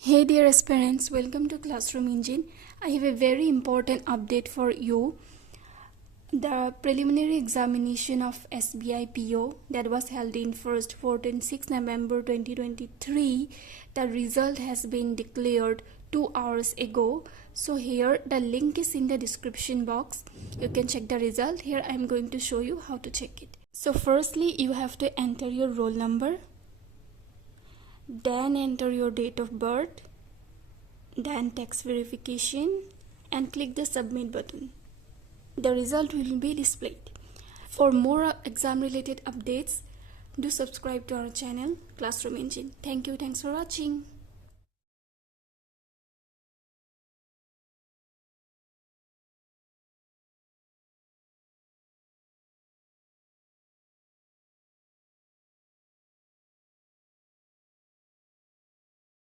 Hey dear aspirants, welcome to Classroom Engine. I have a very important update for you. The preliminary examination of SBI PO that was held in 1st, 4th and 6th November 2023, the result has been declared 2 hours ago. So here the link is in the description box. You can check the result. Here I am going to show you how to check it. So firstly, you have to enter your roll number. Then enter your date of birth, then text verification and click the submit button. The result will be displayed. For more exam related updates, do subscribe to our channel Classroom Engine. Thank you. Thanks for watching.